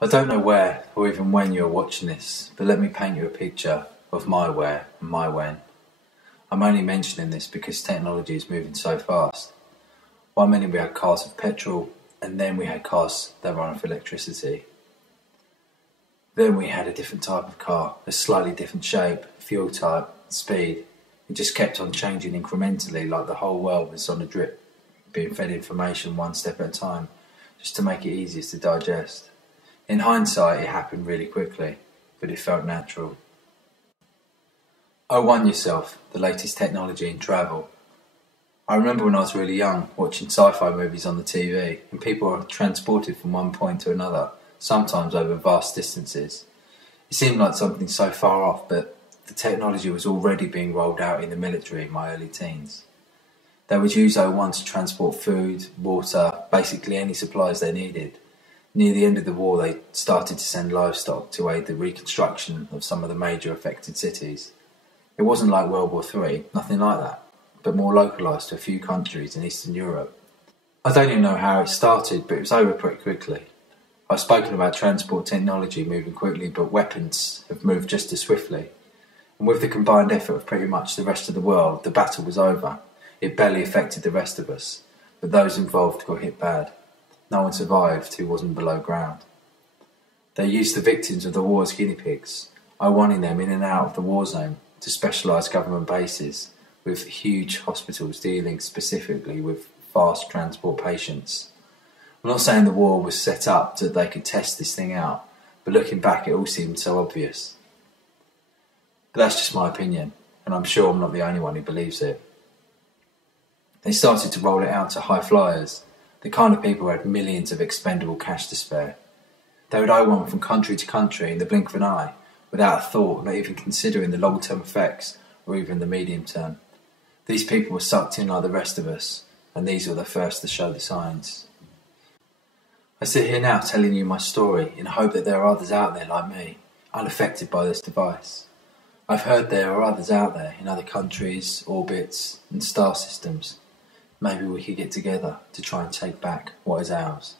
I don't know where or even when you are watching this, but let me paint you a picture of my where and my when. I'm only mentioning this because technology is moving so fast. One minute we had cars with petrol, and then we had cars that run off electricity. Then we had a different type of car, a slightly different shape, fuel type, speed. It just kept on changing incrementally, like the whole world was on a drip, being fed information one step at a time, just to make it easiest to digest. In hindsight, it happened really quickly, but it felt natural. O1 yourself, the latest technology in travel. I remember when I was really young, watching sci-fi movies on the TV, and people were transported from one point to another, sometimes over vast distances. It seemed like something so far off, but the technology was already being rolled out in the military in my early teens. They would use O1 to transport food, water, basically any supplies they needed. Near the end of the war, they started to send livestock to aid the reconstruction of some of the major affected cities. It wasn't like World War III, nothing like that, but more localised to a few countries in Eastern Europe. I don't even know how it started, but it was over pretty quickly. I've spoken about transport technology moving quickly, but weapons have moved just as swiftly. And with the combined effort of pretty much the rest of the world, the battle was over. It barely affected the rest of us, but those involved got hit bad. No one survived who wasn't below ground. They used the victims of the war as guinea pigs, O1ing them in and out of the war zone to specialised government bases, with huge hospitals dealing specifically with fast transport patients. I'm not saying the war was set up so that they could test this thing out, but looking back it all seemed so obvious. But that's just my opinion, and I'm sure I'm not the only one who believes it. They started to roll it out to high flyers, the kind of people who had millions of expendable cash to spare. They would O1 from country to country in the blink of an eye, without a thought, not even considering the long-term effects or even the medium term. These people were sucked in like the rest of us, and these were the first to show the signs. I sit here now telling you my story in hope that there are others out there like me, unaffected by this device. I've heard there are others out there in other countries, orbits and star systems. Maybe we could get together to try and take back what is ours.